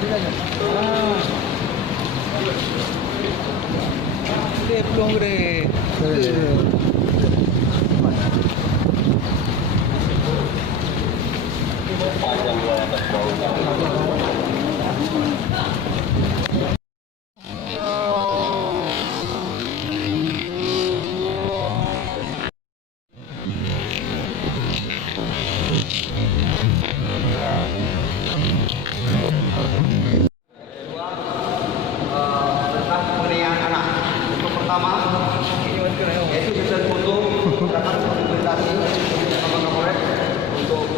Gede belum gede. Tentang penganiayaan anak. Untuk pertama, yaitu hasil foto akan dokumentasi sama Kapolres untuk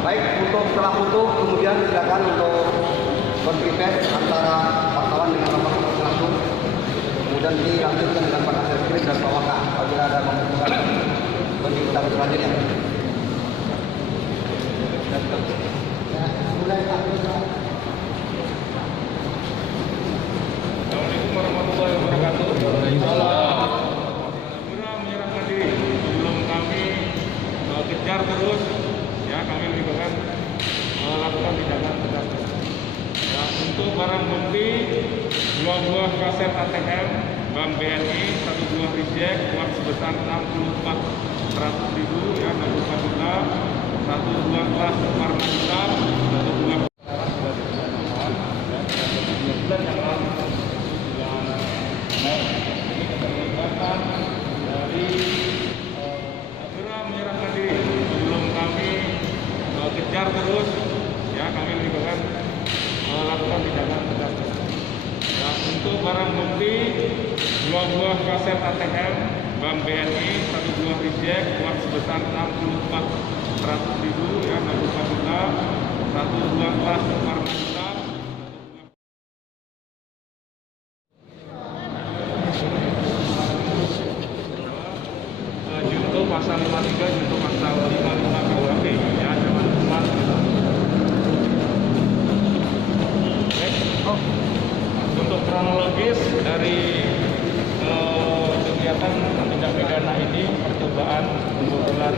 baik untuk setelah foto kemudian silakan untuk konferensi antara wartawan dengan bapak langsung kemudian dilanjutkan dengan Pak Kasir Skrim dan Pak Waka apabila ada pemeriksaan penjemputan selanjutnya. Assalamualaikum warahmatullahi wabarakatuh. Segera menyerahkan diri sebelum kami kejar terus, ya kami juga lakukan tindakan tegas. Ya, untuk barang bukti 2 buah kaset ATM Bank BNI, 1 buah reject uang sebesar 64.100.000 ya 64 juta, 1 buah kelas warna hitam, 1 buah dari segera menyerahkan diri sebelum kami kejar terus, ya kami juga lakukan tindakan tegas. Ya, untuk barang bukti 2 buah kaset ATM Bank BNI, 1 buah reject uang sebesar 64.100.000 ya 64 juta, 1 buah kelas warna hitam. Junto pasal 53, junto pasal 55 KUHP ya ancaman hukuman gitu. Untuk kronologis dari kegiatan tindak pidana ini percobaan pembobolan